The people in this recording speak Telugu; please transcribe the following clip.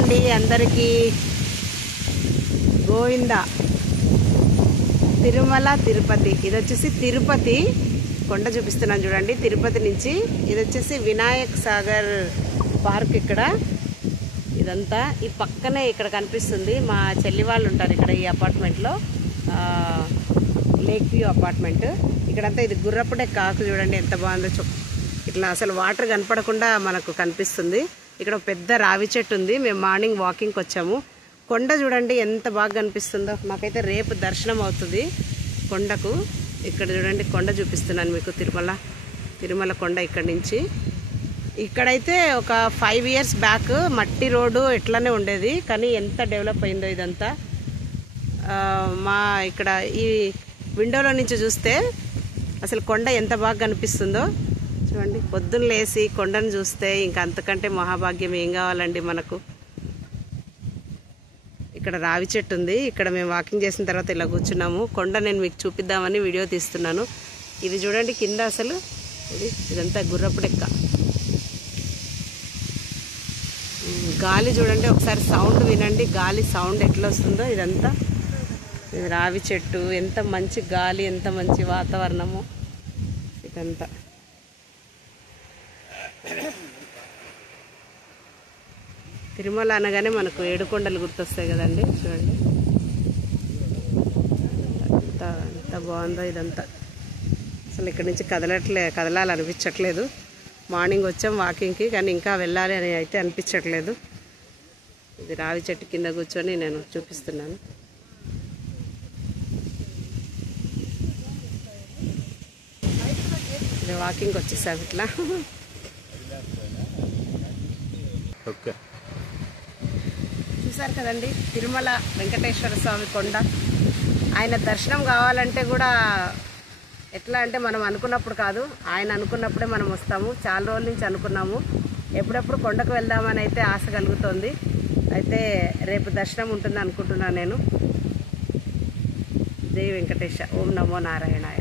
అండి అందరికీ. గోవిందా. తిరుమల తిరుపతి, ఇది వచ్చేసి తిరుపతి కొండ చూపిస్తున్నాను చూడండి. తిరుపతి నుంచి ఇది వచ్చేసి వినాయక్ సాగర్ పార్క్. ఇక్కడ ఇదంతా ఈ పక్కనే ఇక్కడ కనిపిస్తుంది. మా చెల్లి వాళ్ళు ఉంటారు ఇక్కడ ఈ అపార్ట్మెంట్లో, లేక్ వ్యూ అపార్ట్మెంట్. ఇక్కడంతా ఇది గుర్రపుడే కాకు చూడండి ఎంత బాగుందో. ఇట్లా అసలు వాటర్ కనపడకుండా మనకు కనిపిస్తుంది. ఇక్కడ పెద్ద రావి చెట్టు ఉంది. మేము మార్నింగ్ వాకింగ్కి వచ్చాము. కొండ చూడండి ఎంత బాగా కనిపిస్తుందో. మాకైతే రేపు దర్శనం అవుతుంది కొండకు. ఇక్కడ చూడండి కొండ చూపిస్తున్నాను మీకు. తిరుమల కొండ ఇక్కడ నుంచి. ఇక్కడైతే ఒక 5 years బ్యాక్ మట్టి రోడ్డు ఎట్లానే ఉండేది, కానీ ఎంత డెవలప్ అయిందో ఇదంతా. మా ఇక్కడ ఈ విండోలో నుంచి చూస్తే అసలు కొండ ఎంత బాగా కనిపిస్తుందో చూడండి. పొద్దున్న లేసి కొండను చూస్తే ఇంకా అంతకంటే మహాభాగ్యం ఏం కావాలండి మనకు. ఇక్కడ రావి చెట్టు ఉంది. ఇక్కడ మేము వాకింగ్ చేసిన తర్వాత ఇలా కూర్చున్నాము. కొండ నేను మీకు చూపిద్దామని వీడియో తీస్తున్నాను. ఇది చూడండి కింద అసలు ఇదంతా గుర్రపుడెక్క. గాలి చూడండి ఒకసారి సౌండ్ వినండి. గాలి సౌండ్ ఎట్లా వస్తుందో. ఇదంతా ఇది రావి చెట్టు. ఎంత మంచి గాలి, ఎంత మంచి వాతావరణము ఇదంతా. తిరుమల అనగానే మనకు ఏడుకొండలు గుర్తొస్తాయి కదండి. చూడండి ఎంత బాగుందో ఇదంతా. అసలు ఇక్కడి నుంచి కదలాలనిపించట్లేదు. మార్నింగ్ వచ్చాం వాకింగ్కి, కానీ ఇంకా వెళ్ళాలి అని అయితే అనిపించట్లేదు. ఇది రావి చెట్టు కింద కూర్చొని నేను చూపిస్తున్నాను. ఇది వాకింగ్కి వచ్చేసాం ఇట్లా. ఓకే, చూసారు కదండి తిరుమల వెంకటేశ్వర స్వామి కొండ. ఆయన దర్శనం కావాలంటే కూడా ఎట్లా అంటే మనం అనుకున్నప్పుడు కాదు, ఆయన అనుకున్నప్పుడే మనం వస్తాము. చాలా రోజుల నుంచి అనుకున్నాము, ఎప్పుడెప్పుడు కొండకు వెళ్దామని అయితే ఆశ కలుగుతోంది. అయితే రేపు దర్శనం ఉంటుంది అనుకుంటున్నాను నేను. జై వెంకటేశ. ఓం నమో నారాయణాయ.